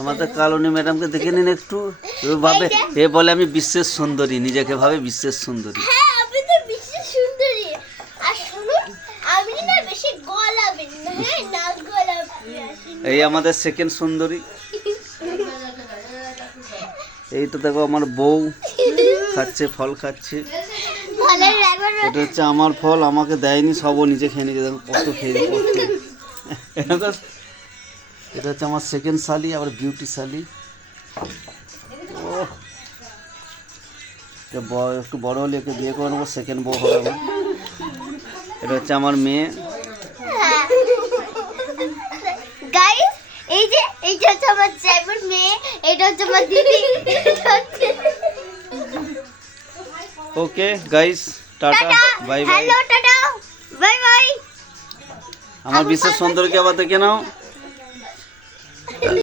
আমাদের কালনী ম্যাডামকে দেখে নিন একটু। ভাবে এ বলে আমি বিশ্বের সুন্দরী, নিজেকে ভাবে বিশ্বের সুন্দরী। হ্যাঁ আমি তো বিশ্বের সুন্দরী। আর শুনুন আমি না বেশি গলাবেন না, হ্যাঁ নাক গলাবেন। এই আমাদের সেকেন্ড সুন্দরী। এই তো দেখো আমার বউ খাচ্ছে, ফল খাচ্ছে। ফলের একবার এটা হচ্ছে আমার ফল, আমাকে দেয়নি, সব ও নিজে খেয়ে নিয়েছে। দেখো কত খেয়ে নিচ্ছে। এটা হচ্ছে আমার সেকেন্ড শালি, আবার বিউটি শালি। ও একটু বড় হলে একে বিয়ে করে নেবো, সেকেন্ড বউ হবে আমার। এটা হচ্ছে আমার মেয়ে। গাইস এইটা হচ্ছে আমার চ্যাপের মেয়ে, এটা হচ্ছে আমার দিদি। Okay guys, tata bye bye. Hello tata bye bye. আমার বিশেষ সুন্দরকে আবার দেখে নাও।